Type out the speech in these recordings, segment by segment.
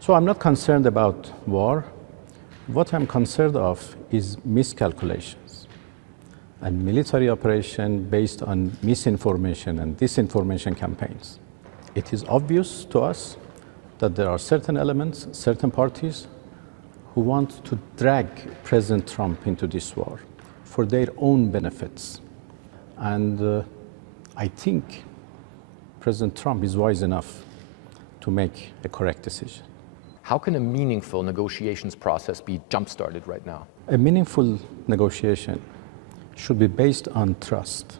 So I'm not concerned about war. What I'm concerned of is miscalculations and military operation based on misinformation and disinformation campaigns. It is obvious to us that there are certain elements, certain parties who want to drag President Trump into this war for their own benefits. And I think President Trump is wise enough to make a correct decision. How can a meaningful negotiations process be jump-started right now? A meaningful negotiation should be based on trust.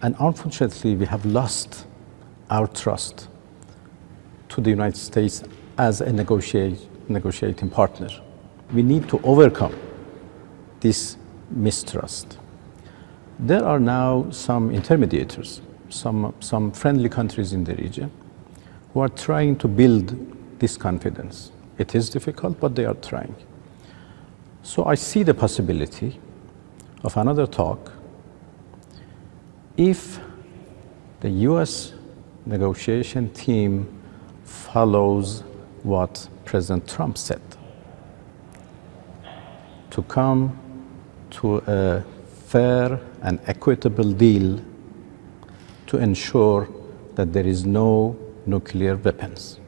And unfortunately, we have lost our trust to the United States as a negotiating partner. We need to overcome this mistrust. There are now some intermediators, some friendly countries in the region who are trying to build this confidence. It is difficult, but they are trying. So I see the possibility of another talk if the US negotiation team follows what President Trump said, to come to a fair and equitable deal to ensure that there is no nuclear weapons.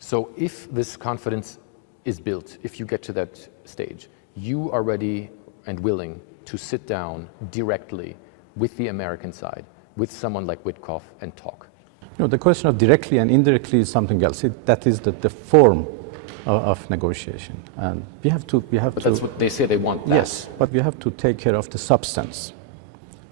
So if this confidence is built, if you get to that stage, you are ready and willing to sit down directly with the American side, with someone like Witkoff, and talk? You know, the question of directly and indirectly is something else. That is the form of negotiation. And we have to... But that's what they say they want. That. Yes, but we have to take care of the substance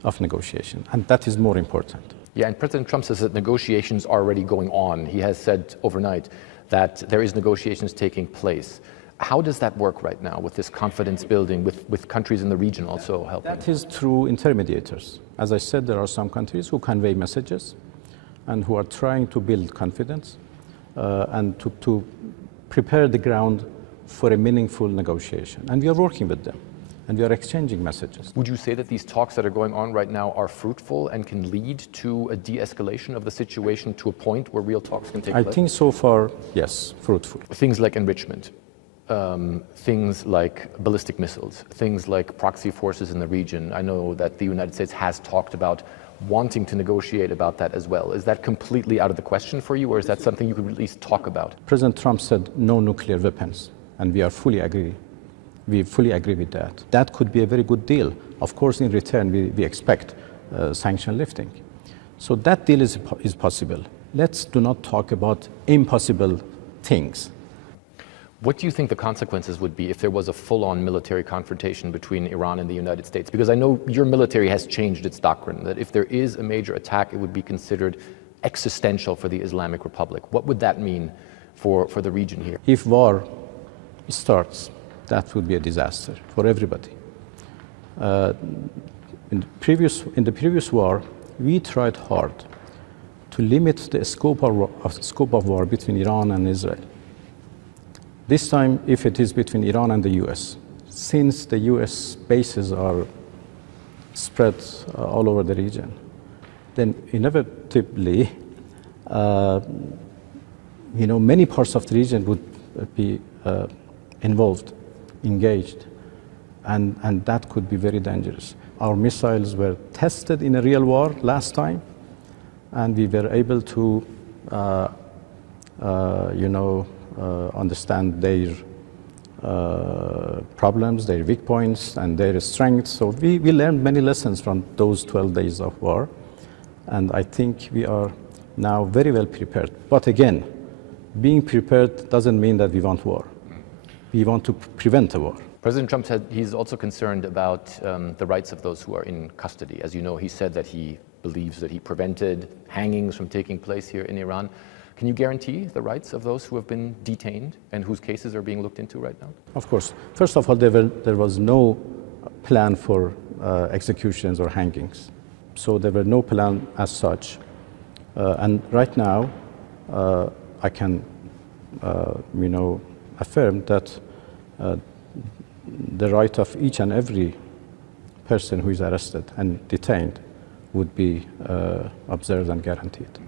of negotiation, and that is more important. Yeah, and President Trump says that negotiations are already going on. He has said overnight that there is negotiations taking place. How does that work right now with this confidence building, with countries in the region also helping? That is through intermediators. As I said, there are some countries who convey messages and who are trying to build confidence and to prepare the ground for a meaningful negotiation. And we are working with them, and we are exchanging messages. Would you say that these talks that are going on right now are fruitful and can lead to a de-escalation of the situation to a point where real talks can take place? I think so far, yes, fruitful. Things like enrichment, things like ballistic missiles, things like proxy forces in the region. I know that the United States has talked about wanting to negotiate about that as well. Is that completely out of the question for you, or is that something you could at least talk about? President Trump said no nuclear weapons, and we fully agree with that. That could be a very good deal. Of course, in return, we expect sanction lifting. So that deal is possible. Let's do not talk about impossible things. What do you think the consequences would be if there was a full-on military confrontation between Iran and the United States? Because I know your military has changed its doctrine, that if there is a major attack, it would be considered existential for the Islamic Republic. What would that mean for the region here? If war starts, that would be a disaster for everybody. In the previous war, we tried hard to limit the scope of war between Iran and Israel. This time, if it is between Iran and the US, since the US bases are spread all over the region, then inevitably, many parts of the region would be involved, engaged, and that could be very dangerous. Our missiles were tested in a real war last time, and we were able to, understand their problems, their weak points, and their strengths. So we learned many lessons from those 12 days of war, and I think we are now very well prepared. But again, being prepared doesn't mean that we want war. We want to prevent a war. President Trump said he's also concerned about the rights of those who are in custody. As you know, he said that he believes that he prevented hangings from taking place here in Iran. Can you guarantee the rights of those who have been detained and whose cases are being looked into right now? Of course. First of all, there was no plan for executions or hangings. So there were no plan as such. And right now, I can, affirm that the right of each and every person who is arrested and detained would be observed and guaranteed.